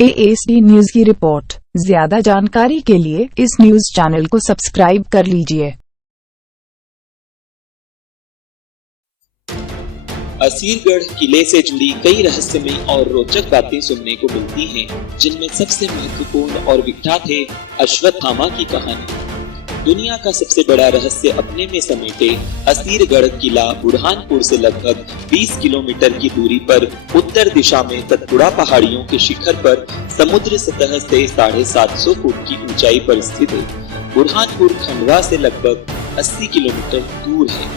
ASD news की report. ज्यादा जानकारी के लिए इस न्यूज चैनल को सब्सक्राइब कर लीजिए। असीरगढ़ किले से जुड़ी कई रहस्यमय और रोचक बातें सुनने को मिलती हैं, जिनमें सबसे महत्वपूर्ण और विख्यात है अश्वत्थामा की कहानी। दुनिया का सबसे बड़ा रहस्य अपने में समेटे असीरगढ़ किला बुरहानपुर से लगभग 20 किलोमीटर की दूरी पर उत्तर दिशा में सतपुड़ा पहाड़ियों के शिखर पर समुद्र सतह से 750 फुट की ऊंचाई पर स्थित है। बुरहानपुर खंडवा से लगभग 80 किलोमीटर दूर है।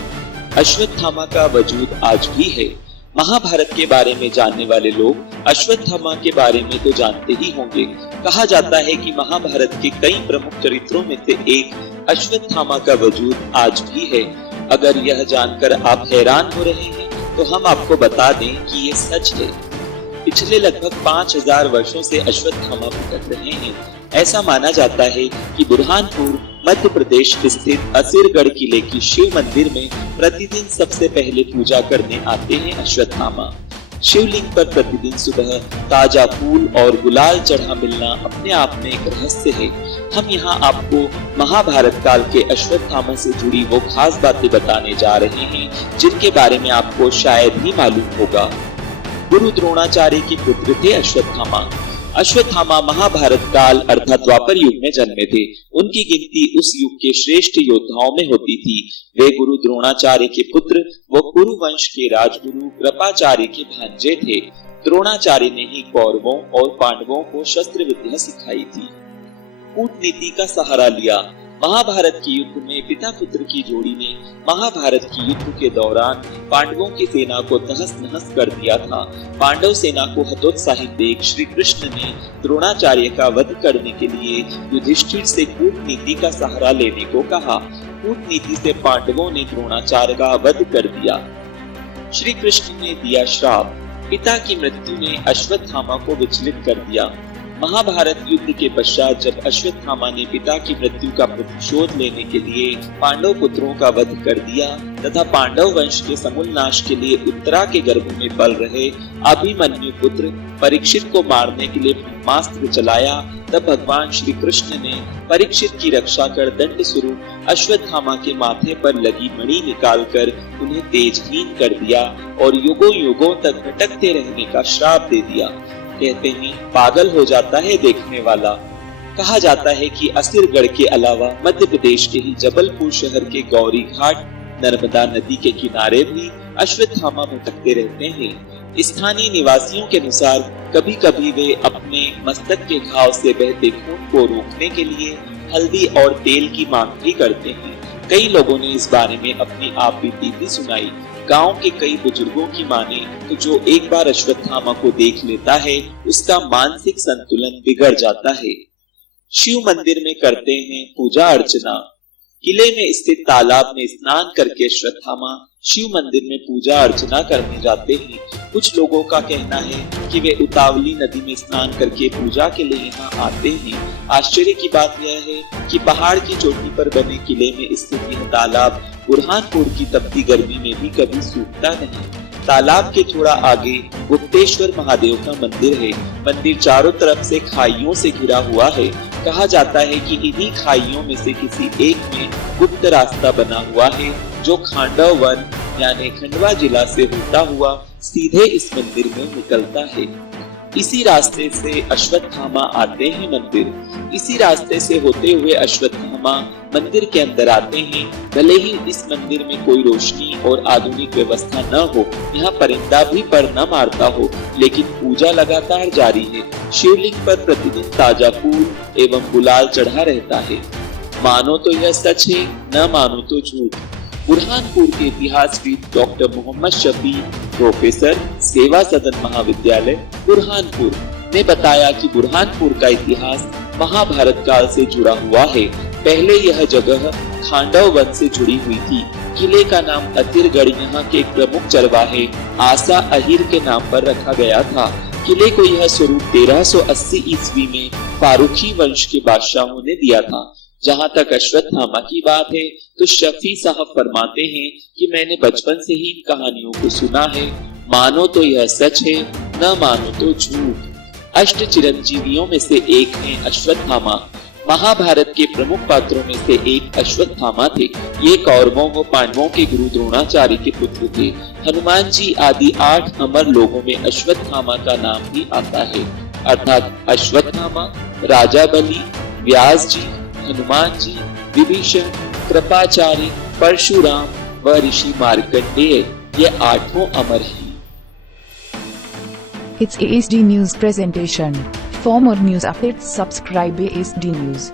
अश्वत्थामा का वजूद आज भी है। महाभारत के बारे में जानने वाले लोग अश्वत्थामा के बारे में तो जानते ही होंगे। कहा जाता है कि महाभारत के कई प्रमुख चरित्रों में से एक अश्वत्थामा का वजूद आज भी है। अगर यह जानकर आप हैरान हो रहे हैं तो हम आपको बता दें कि ये सच है। पिछले लगभग 5000 वर्षों से अश्वत्थामा भटक रहे हैं। ऐसा माना जाता है कि बुरहानपुर मध्य प्रदेश स्थित असीरगढ़ किले की शिव मंदिर में प्रतिदिन सबसे पहले पूजा करने आते हैं अश्वत्थामा। शिवलिंग पर प्रतिदिन सुबह ताजा फूल और गुलाल चढ़ा मिलना अपने आप में एक रहस्य है। हम यहाँ आपको महाभारत काल के अश्वत्थामा से जुड़ी वो खास बातें बताने जा रहे हैं जिनके बारे में आपको शायद ही मालूम होगा। गुरु द्रोणाचार्य के पुत्र थे अश्वत्थामा। अश्वत्थामा महाभारत काल अर्थात द्वापर युग में जन्मे थे। उनकी गिनती उस युग के श्रेष्ठ योद्धाओं में होती थी। वे गुरु द्रोणाचार्य के पुत्र व कुरु वंश के राजगुरु कृपाचार्य के भांजे थे। द्रोणाचार्य ने ही कौरवों और पांडवों को शस्त्र विद्या सिखाई थी। कूटनीति का सहारा लिया। महाभारत के युद्ध में पिता पुत्र की जोड़ी ने महाभारत की युद्ध के दौरान पांडवों की सेना को तहस नहस कर दिया था। पांडव सेना को हतोत्साहित देख श्री कृष्ण ने द्रोणाचार्य का वध करने के लिए युधिष्ठिर से कूटनीति का सहारा लेने को कहा। कूटनीति से पांडवों ने द्रोणाचार्य का वध कर दिया। श्री कृष्ण ने दिया श्राप। पिता की मृत्यु ने अश्वत्थामा को विचलित कर दिया। महाभारत युद्ध के पश्चात जब अश्वत्थामा ने पिता की मृत्यु का प्रतिशोध लेने के लिए पांडव पुत्रों का वध कर दिया तथा पांडव वंश के समूल नाश के लिए उत्तरा के गर्भ में पल रहे अभिमन्यु पुत्र परीक्षित को मारने के लिए ब्रह्मास्त्र चलाया, तब भगवान श्री कृष्ण ने परीक्षित की रक्षा कर दंड स्वरूप अश्वत्थामा के माथे पर लगी मणि निकालकर उन्हें तेजहीन कर दिया और युगों युगों तक भटकते रहने का श्राप दे दिया। कहते हैं पागल हो जाता है देखने वाला। कहा जाता है कि असीरगढ़ के अलावा मध्य प्रदेश के ही जबलपुर शहर के गौरी घाट नर्मदा नदी के किनारे भी अश्वत्थामा भटकते रहते हैं। स्थानीय निवासियों के अनुसार कभी कभी वे अपने मस्तक के घाव से बहते खून को रोकने के लिए हल्दी और तेल की मांग भी करते हैं। कई लोगों ने इस बारे में अपनी आप बीती भी सुनाई। गांव के कई बुजुर्गों की माने तो जो एक बार अश्वत्थामा को देख लेता है उसका मानसिक संतुलन बिगड़ जाता है। शिव मंदिर में करते हैं पूजा अर्चना। किले में स्थित तालाब में स्नान करके अश्वत्थामा शिव मंदिर में पूजा अर्चना करने जाते हैं। कुछ लोगों का कहना है कि वे उतावली नदी में स्नान करके पूजा के लिए यहाँ आते हैं। आश्चर्य की बात यह है कि पहाड़ की चोटी पर बने किले में स्थित यह तालाब बुरहानपुर की तपती गर्मी में भी कभी सूखता नहीं। तालाब के थोड़ा आगे गुप्तेश्वर महादेव का मंदिर है। मंदिर चारों तरफ से खाइयों से घिरा हुआ है। कहा जाता है कि इन्हीं खाइयों में से किसी एक में गुप्त रास्ता बना हुआ है जो खांडव वन यानी खंडवा जिला से होता हुआ सीधे इस मंदिर में निकलता है। इसी रास्ते से अश्वत्थामा आते हैं मंदिर। इसी रास्ते से होते हुए अश्वत्थामा मंदिर के अंदर आते हैं। भले ही इस मंदिर में कोई रोशनी और आधुनिक व्यवस्था न हो, यहाँ परिंदा भी पर न मारता हो, लेकिन पूजा लगातार जारी है। शिवलिंग पर प्रतिदिन ताजा फूल एवं गुलाल चढ़ा रहता है। मानो तो यह सच है, न मानो तो झूठ। बुरहानपुर के इतिहासविद डॉक्टर मोहम्मद शफी, प्रोफेसर, सेवा सदन महाविद्यालय बुरहानपुर ने बताया कि बुरहानपुर का इतिहास महाभारत काल से जुड़ा हुआ है। पहले यह जगह खांडव वन से जुड़ी हुई थी। किले का नाम असीरगढ़ यहाँ के एक प्रमुख चरवाहे आसा अहिर के नाम पर रखा गया था। किले को यह स्वरूप 1380 ईस्वी में फारूकी वंश के बादशाहों ने दिया था। जहाँ तक अश्वत्थामा की बात है तो शफी साहब फरमाते हैं कि मैंने बचपन से ही इन कहानियों को सुना है। मानो तो यह सच है, न मानो तो झूठ। अष्ट चिरंजीवियों में से एक हैं अश्वत्थामा। महाभारत के प्रमुख पात्रों में से एक अश्वत्थामा थे। ये कौरवों व पांडवों के गुरु द्रोणाचार्य के पुत्र थे। हनुमान जी आदि 8 अमर लोगों में अश्वत्थामा का नाम भी आता है, अर्थात अश्वत्थामा, राजा बलि, व्यास जी, हनुमान जी, विभीषण, कृपाचार्य, परशुराम व ऋषि मार्कंडेय, ये 8 अमर हैं। It's ASD News presentation. For more news updates, subscribe ASD News.